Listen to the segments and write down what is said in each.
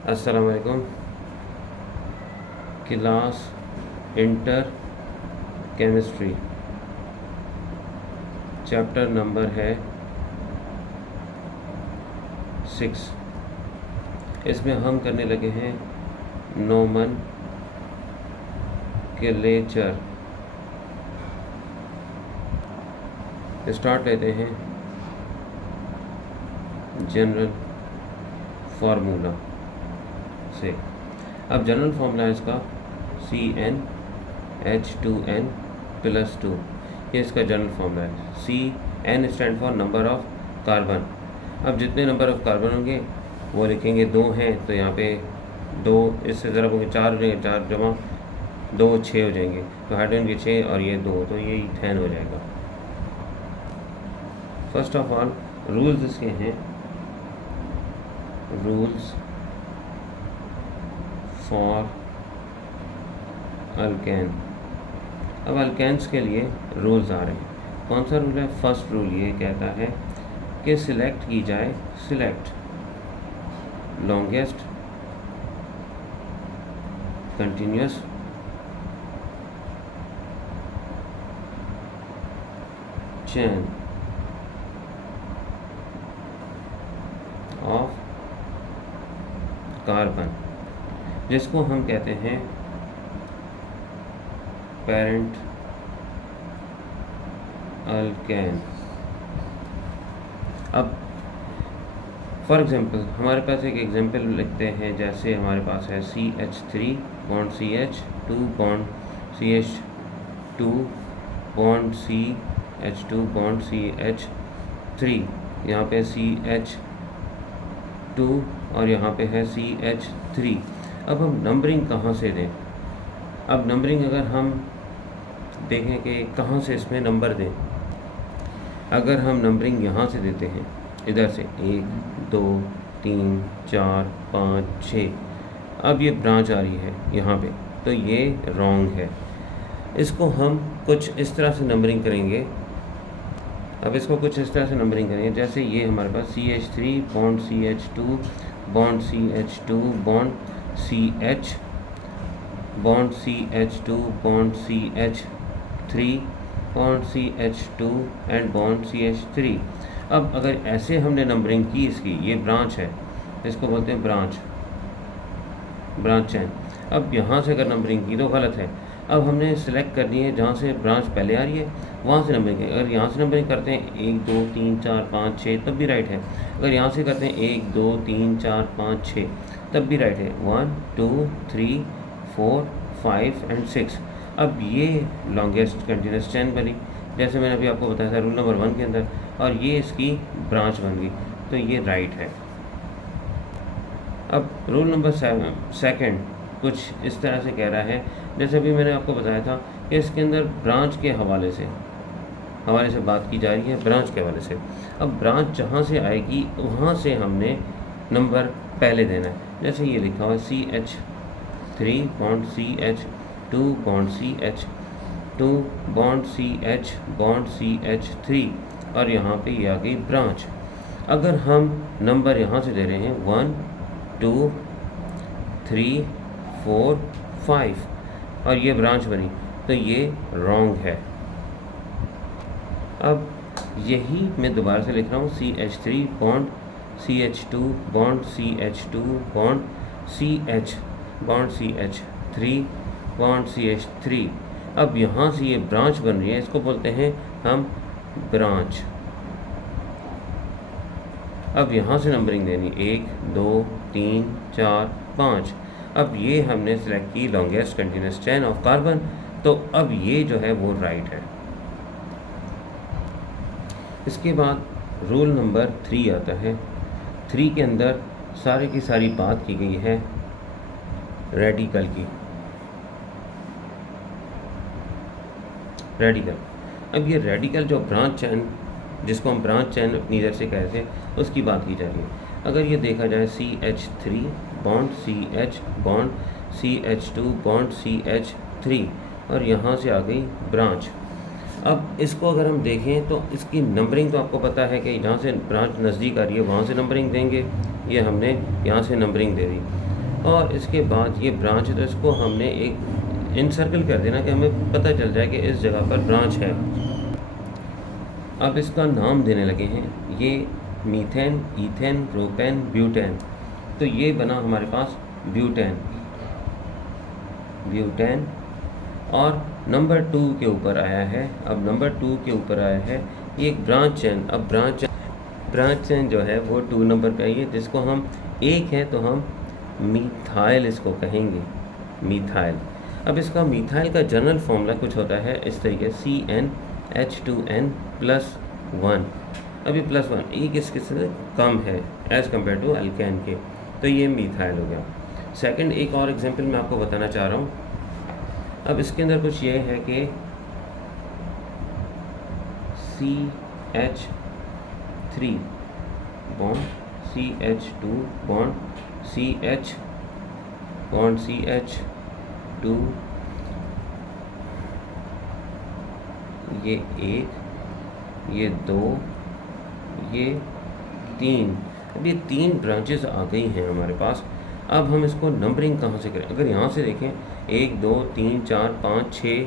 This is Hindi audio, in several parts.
अस्सलाम वालेकुम। Class inter chemistry, chapter number है 6। इसमें हम करने लगे हैं नोमेनक्लेचर। स्टार्ट लेते हैं जनरल फार्मूला से। अब जनरल फार्मूला है इसका CnH2n+2। ये इसका जनरल फार्मूला है। Cn stand for number of carbon. अब जितने नंबर ऑफ कार्बन होंगे वो लिखेंगे, 2 हैं तो यहाँ पे 2 इससे ज़रा होंगे, 4 हो जाएंगे, 4 जमा 2 6 हो जाएंगे, तो हाइड्रोजन के 6 और ये 2, तो ये इथेन हो जाएगा। फर्स्ट ऑफ ऑल रूल्स इसके हैं, रूल्स फॉर अल्केन। अब अल्केन्स के लिए रूल्स आ रहे हैं। कौन सा रूल है? फर्स्ट रूल ये कहता है कि सिलेक्ट की जाए, select longest continuous chain of carbon, जिसको हम कहते हैं पेरेंट अल्केन। अब फॉर एग्जांपल हमारे पास एक एग्जांपल लिखते हैं, जैसे हमारे पास है CH3 bond CH2 bond CH2 bond CH2 bond CH3, यहाँ पे CH2 और यहाँ पे है CH3। अब हम नंबरिंग कहाँ से दें? अब नंबरिंग अगर हम देखें कि कहाँ से इसमें नंबर दें, अगर हम नंबरिंग यहाँ से देते हैं, इधर से 1 2 3 4 5 6, अब ये ब्रांच आ रही है यहाँ पे, तो ये रॉन्ग है। इसको हम कुछ इस तरह से नंबरिंग करेंगे। अब इसको कुछ इस तरह से नंबरिंग करेंगे, जैसे ये हमारे पास CH3 bond CH2 bond CH2 bond CH bond CH2 bond CH3 bond CH2 and bond CH3। अब अगर ऐसे हमने नंबरिंग की इसकी, ये ब्रांच है, इसको बोलते हैं ब्रांच, ब्रांच चैन। अब यहाँ से अगर नंबरिंग की तो गलत है। अब हमने सेलेक्ट करनी है जहाँ से ब्रांच पहले आ रही है वहाँ से नंबरिंग। अगर यहाँ से नंबरिंग करते हैं 1 2 3 4 5 6 तब भी राइट है। अगर यहाँ से करते हैं 1 2 3 4 5 6 तब भी राइट है। 1 2 3 4 5 एंड 6। अब ये लॉन्गेस्ट कंटिन्यूस चेन बनी, जैसे मैंने अभी आपको बताया था रूल नंबर 1 के अंदर, और ये इसकी ब्रांच बन गई, तो ये राइट है। अब रूल नंबर 2 कुछ इस तरह से कह रहा है, जैसे अभी मैंने आपको बताया था कि इसके अंदर ब्रांच के हवाले से बात की जा रही है, ब्रांच के हवाले से। अब ब्रांच जहाँ से आएगी वहाँ से हमने नंबर पहले देना है। जैसे ये लिखा हुआ है CH3 bond CH2 bond CH2 bond CH bond CH3, और यहाँ पे ये आ गई ब्रांच। अगर हम नंबर यहाँ से दे रहे हैं 1 2 3 4 5 और ये ब्रांच बनी, तो ये रॉन्ग है। अब यही मैं दोबारा से लिख रहा हूँ, CH3 bond CH2 bond CH2 bond CH bond CH3 bond CH3। अब यहाँ से ये ब्रांच बन रही है, इसको बोलते हैं हम ब्रांच। अब यहाँ से नंबरिंग देनी 1 2 3 4 5। अब ये हमने सेलेक्ट की longest continuous chain of carbon, तो अब ये जो है वो राइट है। इसके बाद रूल नंबर 3 आता है। 3 के अंदर सारे की सारी बात की गई है रेडिकल की। रेडिकल, अब ये रेडिकल जो ब्रांच चैन, जिसको हम ब्रांच चैन अपनी इधर से कहते हैं, उसकी बात की जा रही है। अगर ये देखा जाए CH3 bond CH bond CH2 bond CH3, और यहाँ से आ गई ब्रांच। अब इसको अगर हम देखें तो इसकी नंबरिंग तो आपको पता है कि जहाँ से ब्रांच नज़दीक आ रही है वहाँ से नंबरिंग देंगे। ये हमने यहाँ से नंबरिंग दे दी। और इसके बाद ये ब्रांच है तो इसको हमने एक इनसर्कल कर देना कि हमें पता चल जाए कि इस जगह पर ब्रांच है। अब इसका नाम देने लगे हैं, ये मीथेन, ईथेन, प्रोपेन, ब्यूटेन। तो ये बना हमारे पास ब्यूटेन, ब्यूटेन। और नंबर 2 के ऊपर आया है, अब नंबर 2 के ऊपर आया है ये एक ब्रांच चेन। अब ब्रांच चेन जो है वो 2 नंबर पे आई है, जिसको हम एक है तो हम मीथाइल इसको कहेंगे, मीथाइल। अब इसका मीथाइल का जनरल फॉर्मूला कुछ होता है इस तरीके, CnH2n+1। अब ये +1 एक इसके से कम है एज़ कम्पेयर टू अल्केन के, तो ये मीथाइल हो गया। सेकंड एक और एग्जांपल मैं आपको बताना चाह रहा हूँ। अब इसके अंदर कुछ ये है कि CH3 bond CH2 bond CH bond CH2, ये 1, ये 2, ये 3। अब ये 3 ब्रांचेस आ गई हैं हमारे पास। अब हम इसको नंबरिंग कहाँ से करें? अगर यहाँ से देखें 1 2 3 4 5 6,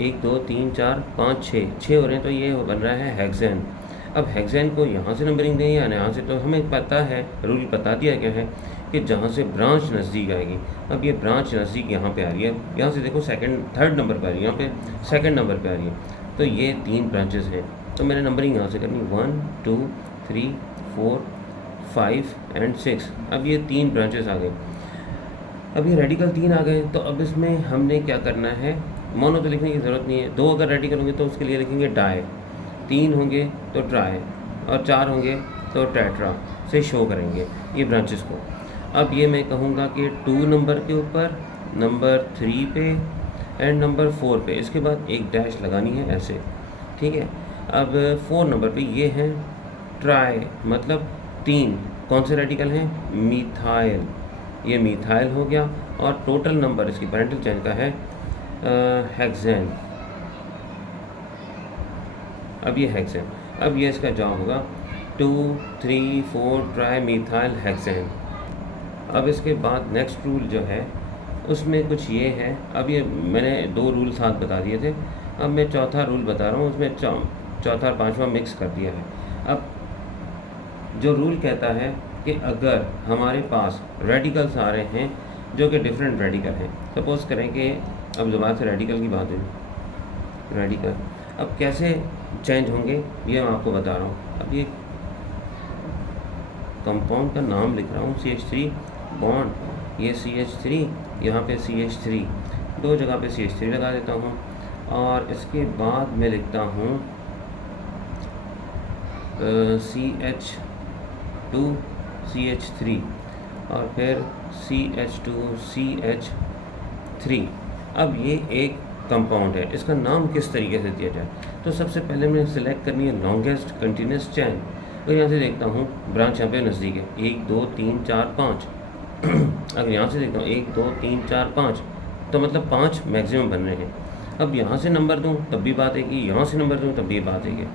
1 2 3 4 5 6 हो रहे हैं, तो ये बन रहा है हेक्सेन। अब हेक्सेन को यहाँ से नंबरिंग दें या यहाँ से, तो हमें पता है, रूल बता दिया गया है कि जहाँ से ब्रांच नज़दीक आएगी। अब ये ब्रांच नज़दीक यहाँ पे आ रही है, यहाँ से देखो थर्ड नंबर पर आ रही है, यहाँ पे सेकंड नंबर पे आ रही है, तो ये 3 ब्रांचेस हैं। तो मैंने नंबरिंग यहाँ से करनी 1 2 3 4 5 एंड 6। अब ये 3 ब्रांचेस आ गए। अब ये रेडिकल 3 आ गए, तो अब इसमें हमने क्या करना है, मोनो तो लिखने की ज़रूरत नहीं है। 2 अगर रेडिकल होंगे तो उसके लिए लिखेंगे डाई, 3 होंगे तो ट्राई, और 4 होंगे तो टेट्रा से शो करेंगे ये ब्रांचेस को। अब ये मैं कहूँगा कि 2 नंबर के ऊपर, नंबर 3 पे एंड नंबर 4 पे, इसके बाद एक डैश लगानी है ऐसे, ठीक है। अब 4 नंबर पे ये हैं ट्राई, मतलब 3 कौन से रेडिकल हैं, मीथाइल, ये मीथाइल हो गया। और टोटल नंबर इसकी पैरेंटल चेन का है हेक्सेन। अब ये हेक्सेन, अब ये इसका जवाब होगा 2 3 4 ट्राई मीथाइल हेक्सेन। अब इसके बाद नेक्स्ट रूल जो है उसमें कुछ ये है, अब ये मैंने 2 रूल साथ बता दिए थे, अब मैं चौथा रूल बता रहा हूँ, उसमें चौथा और पांचवा मिक्स कर दिया है। अब जो रूल कहता है कि अगर हमारे पास रेडिकल्स आ रहे हैं जो कि डिफरेंट रेडिकल हैं, सपोज़ करें कि अब दोबारा से रेडिकल की बात है, रेडिकल अब कैसे चेंज होंगे ये मैं आपको बता रहा हूँ। अब ये कंपाउंड का नाम लिख रहा हूँ, CH3 बॉन्ड, ये CH3, यहाँ पे CH3, 2 जगह पे CH3 लगा देता हूँ। और इसके बाद मैं लिखता हूँ CH2 CH3 और फिर CH2 CH3। अब ये एक कंपाउंड है, इसका नाम किस तरीके से दिया जाए? तो सबसे पहले मैंने सेलेक्ट करनी है लॉन्गेस्ट कंटिन्यूस चेन, तो यहाँ से देखता हूँ ब्रांच यहाँ पे नज़दीक है, 1 2 3 4 5। अगर यहाँ से देखता हूँ 1 2 3 4 5, तो मतलब 5 मैक्सिमम बन रहे हैं। अब यहाँ से नंबर दूँ तब भी बात आएगी, यहाँ से नंबर दूँ तब भी बात आएगी,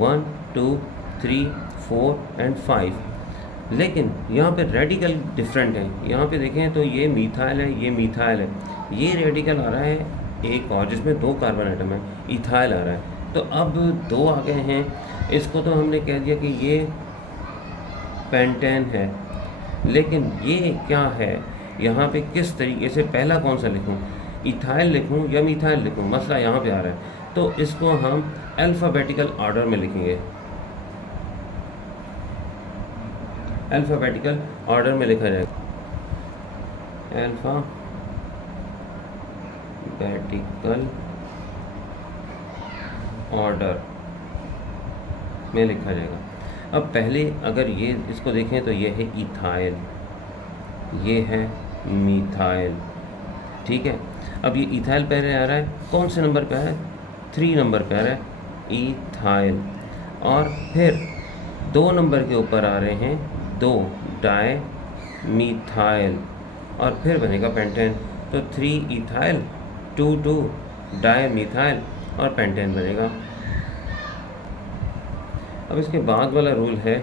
1 2 3 4 एंड 5। लेकिन यहाँ पे रेडिकल डिफरेंट है, यहाँ पे देखें तो ये मीथाइल है, ये मीथाइल है, ये रेडिकल आ रहा है एक और जिसमें 2 कार्बन आइटम है, इथाइल आ रहा है। तो अब 2 आ गए हैं, इसको तो हमने कह दिया कि ये पेंटेन है, लेकिन ये क्या है, यहाँ पे किस तरीके से पहला कौन सा लिखूँ, इथाइल लिखूँ या मीथाइल लिखूँ, मसला यहाँ पे आ रहा है। तो इसको हम अल्फ़ाबेटिकल ऑर्डर में लिखेंगे, अल्फ़ाबेटिकल ऑर्डर में लिखा जाएगा, अल्फ़ाबेटिकल ऑर्डर में लिखा जाएगा। अब पहले अगर ये इसको देखें तो ये है इथाइल, ये है मीथाइल, ठीक है। अब ये इथाइल पहले आ रहा है, कौन से नंबर पे आ रहा है, 3 नंबर पे आ रहा है इथाइल। और फिर 2 नंबर के ऊपर आ रहे हैं 2 डाई मीथाइल, और फिर बनेगा पेंटेन, तो 3 इथाइल 2 2 डाई मीथाइल और पेंटेन बनेगा। अब इसके बाद वाला रूल है,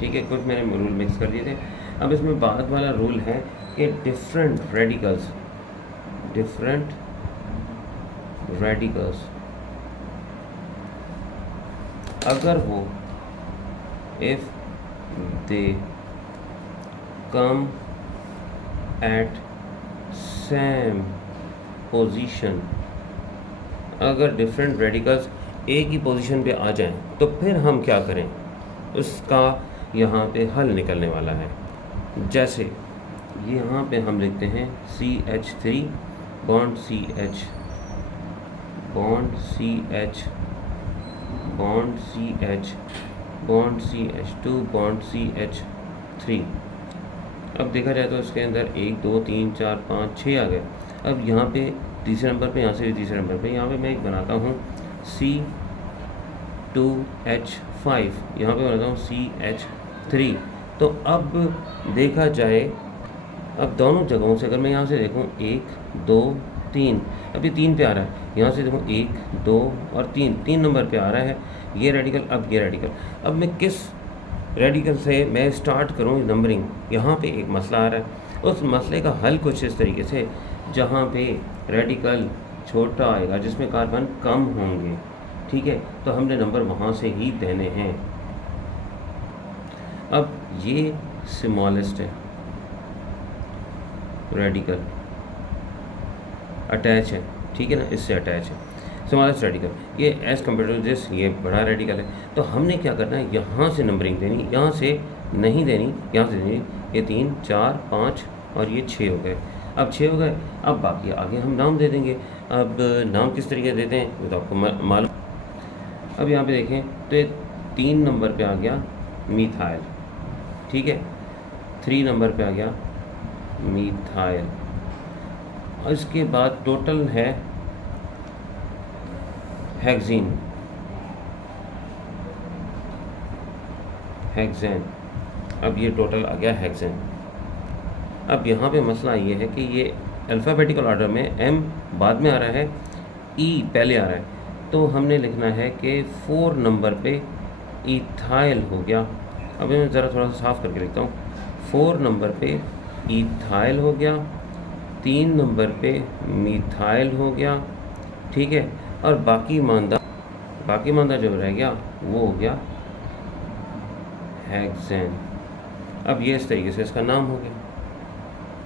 ठीक है, कुछ मैंने रूल मिक्स कर दिए थे। अब इसमें बाद वाला रूल है कि डिफरेंट रेडिकल्स अगर वो if they come at same position, अगर डिफरेंट रेडिकल्स एक ही पोजीशन पे आ जाएं तो फिर हम क्या करें, उसका यहाँ पे हल निकलने वाला है। जैसे ये यहाँ पे हम लिखते हैं CH3 bond CH bond CH bond CH bond CH2 bond CH3। अब देखा जाए तो इसके अंदर 1 2 3 4 5 6 आ गए। अब यहाँ पे तीसरे नंबर पे, यहाँ से भी तीसरे नंबर पे, यहाँ पे मैं एक बनाता हूँ C2H5, यहाँ पे बनाता हूँ CH3। तो अब देखा जाए, अब दोनों जगहों से अगर मैं यहाँ से देखूँ 1 2 3, अब ये 3 पे आ रहा है, यहाँ से देखूँ 1 2 और 3 नंबर पे आ रहा है ये रेडिकल। अब ये रेडिकल, अब मैं किस रेडिकल से मैं स्टार्ट करूँ नंबरिंग, यहाँ पे एक मसला आ रहा है। उस मसले का हल कुछ इस तरीके से, जहाँ पे रेडिकल छोटा आएगा जिसमें कार्बन कम होंगे, ठीक है, तो हमने नंबर वहाँ से ही देने हैं। अब ये स्मॉलेस्ट है रेडिकल, अटैच है, ठीक है ना, इससे अटैच है स्मॉलेस्ट रेडिकल, ये एज़ कम्पेयर टू दिस ये बड़ा रेडिकल है। तो हमने क्या करना है, यहाँ से नंबरिंग देनी, यहाँ से नहीं देनी, यहाँ से देनी। ये 3 4 5 और ये 6 हो गए। अब 6 हो गए, अब बाकी आगे हम नाम दे देंगे। अब नाम किस तरीके देते हैं वो तो आपको मालूम। अब यहाँ पे देखें तो ये 3 नंबर पे आ गया मीथाइल, ठीक है, 3 नंबर पे आ गया मीथाइल, और इसके बाद टोटल है हेक्सेन, अब ये टोटल आ गया हेक्सेन। अब यहाँ पे मसला ये है कि ये अल्फ़ाबेटिकल ऑर्डर में M बाद में आ रहा है, E पहले आ रहा है, तो हमने लिखना है कि 4 नंबर पे इथाइल हो गया। अब मैं ज़रा थोड़ा सा साफ करके लिखता हूँ। 4 नंबर पे इथाइल हो गया, 3 नंबर पे मीथाइल हो गया, ठीक है, और बाकी मानदा जो रह गया वो हो गया हेक्सेन। अब ये इस तरीके से इसका नाम हो गया।